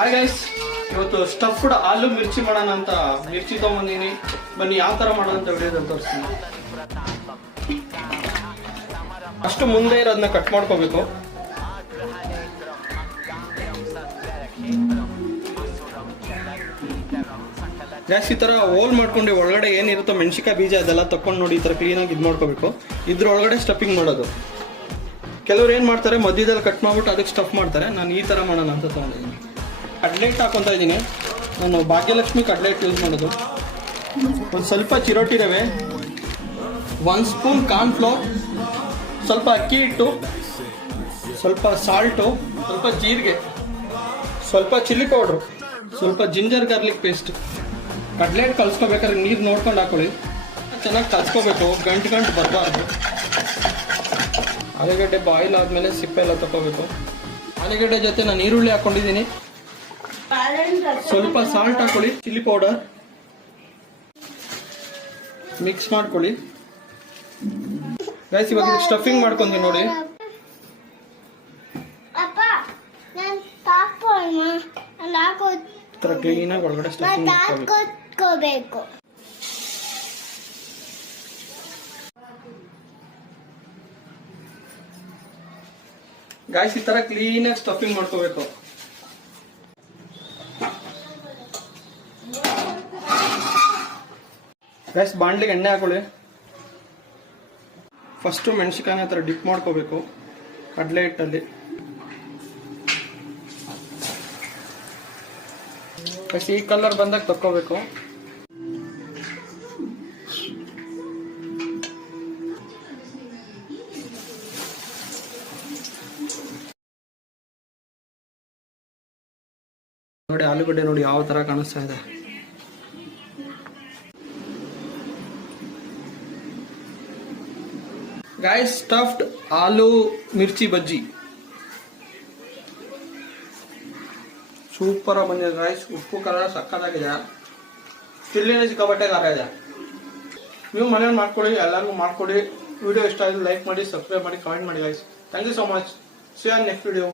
Hi guys, ಇವತ್ತು stuffed ಆಲೂ ಮಿರ್ಚಿ ಮಾಡೋಣ ಅಂತ ಮಿರ್ಚಿ ತೊಗೊಂಬಂದಿನಿ. ಬನ್ನಿ ಯಾವ ಥರ ಮಾಡೋಣ ಅಂತ ವಿಡಿಯೋದಲ್ಲಿ ತೋರಿಸ್ತೀನಿ. ಅಷ್ಟು ಮುಂದೆ ಇರೋದನ್ನ ಕಟ್ ಮಾಡ್ಕೋಬೇಕು. ಗ್ಯಾಸ್ ಈ ಥರ ಹೋಲ್ ಮಾಡ್ಕೊಂಡು ಒಳಗಡೆ ಏನಿರುತ್ತೋ ಮೆಣಸಿಕಾಯಿ ಬೀಜ ಅದೆಲ್ಲ ತಕೊಂಡು ನೋಡಿ ಈ ಥರ ಕ್ಲೀನಾಗಿ ಇದು ಮಾಡ್ಕೋಬೇಕು. ಇದ್ರೊಳಗಡೆ ಸ್ಟಫಿಂಗ್ ಮಾಡೋದು. ಕೆಲವ್ರು ಏನು ಮಾಡ್ತಾರೆ, ಮಧ್ಯದಲ್ಲಿ ಕಟ್ ಮಾಡ್ಬಿಟ್ಟು ಅದಕ್ಕೆ ಸ್ಟಫ್ ಮಾಡ್ತಾರೆ. ನಾನು ಈ ಥರ ಮಾಡೋಣ ಅಂತ ತೊಗೊಂಡಿದ್ದೀನಿ. ಕಡ್ಲೆಟ್ ಹಾಕೊತಾ ಇದ್ದೀನಿ. ನಾನು ಭಾಗ್ಯಲಕ್ಷ್ಮಿ ಕಡ್ಲೆಟ್ ಯೂಸ್ ಮಾಡೋದು. ಒಂದು ಸ್ವಲ್ಪ ಚಿರೋಟಿ ರವೆ, 1 ಸ್ಪೂನ್ ಕಾರ್ನ್ಫ್ಲೋರ್, ಸ್ವಲ್ಪ ಅಕ್ಕಿ ಹಿಟ್ಟು, ಸ್ವಲ್ಪ ಸಾಲ್ಟು, ಸ್ವಲ್ಪ ಜೀರಿಗೆ, ಸ್ವಲ್ಪ ಚಿಲ್ಲಿ ಪೌಡ್ರು, ಸ್ವಲ್ಪ ಜಿಂಜರ್ ಗಾರ್ಲಿಕ್ ಪೇಸ್ಟ್. ಕಡ್ಲೆಟ್ ಕಲಿಸ್ಕೋಬೇಕಾದ್ರೆ ನೀರು ನೋಡ್ಕೊಂಡು ಹಾಕೊಳ್ಳಿ. ಚೆನ್ನಾಗಿ ಕಲಿಸ್ಕೋಬೇಕು, ಗಂಟು ಬರಬಾರ್ದು. ಆಲೂಗಡ್ಡೆ ಬಾಯ್ಲ್ ಆದಮೇಲೆ ಸಿಪ್ಪೆ ಎಲ್ಲ ತಗೋಬೇಕು. ಆಲೂಗಡ್ಡೆ ಜೊತೆ ನಾನು ಈರುಳ್ಳಿ ಹಾಕೊಂಡಿದ್ದೀನಿ. ಸ್ವಲ್ಪ ಸಾಲ್ಟ್ ಹಾಕೊಳ್ಳಿ, ಚಿಲ್ಲಿ ಪೌಡರ್ ಮಿಕ್ಸ್ ಮಾಡ್ಕೊಳ್ಳಿ. ಗೈಸ್ ಇವಾಗ ಸ್ಟಫಿಂಗ್ ಮಾಡ್ಕೊಂತೀನಿ ನೋಡಿ. ಕ್ಲೀನಾಗಿ ಒಳಗಡೆ ಸ್ಟಫಿಂಗ್ ಮಾಡ್ಕೋಬೇಕು. ಗಾಯ್ಸ್ ಈ ತರ ಕ್ಲೀನಾಗಿ ಸ್ಟಫಿಂಗ್ ಮಾಡ್ಕೋಬೇಕು. ಗೈಸ್ ಬಾಂಡ್ಲಿಗೆ ಎಣ್ಣೆ ಹಾಕೊಳ್ಳಿ. ಫಸ್ಟು ಮೆಣಸಿಕಾಯಿನ ಥರ ಡಿಪ್ ಮಾಡ್ಕೋಬೇಕು ಕಡಲೆ ಹಿಟ್ಟಲ್ಲಿ. ಗೈಸ್ ಈ ಕಲರ್ ಬಂದಾಗ ತಕ್ಕೋಬೇಕು. ನೋಡಿ ಆಲೂಗಡ್ಡೆ ನೋಡಿ ಯಾವ ತರ ಕಾಣಿಸ್ತಾ ಇದೆ. ಗಾಯ್ಸ್ ಸ್ಟಫ್ಡ್ ಆಲೂ ಮಿರ್ಚಿ ಬಜ್ಜಿ ಸೂಪರ್ ಆಗಿ ಬಂದಿದೆ ಗಾಯ್ಸ್. ಉಪ್ಪು ಖಾರ ಸಕ್ಕತ್ತಾಗಿದೆ. ಚಿಲ್ಲಿನ ಸಿಕ್ಕಾಪಟ್ಟೆ ಖಾರ ಇದೆ. ನೀವು ಮನೇಲಿ ಮಾಡ್ಕೊಳ್ಳಿ, ಎಲ್ಲರಿಗೂ ಮಾಡ್ಕೊಡಿ. ವಿಡಿಯೋ ಇಷ್ಟ ಆಗಿದೆ ಲೈಕ್ ಮಾಡಿ, ಸಬ್ಸ್ಕ್ರೈಬ್ ಮಾಡಿ, ಕಮೆಂಟ್ ಮಾಡಿ guys. Thank you so much. See you on next video.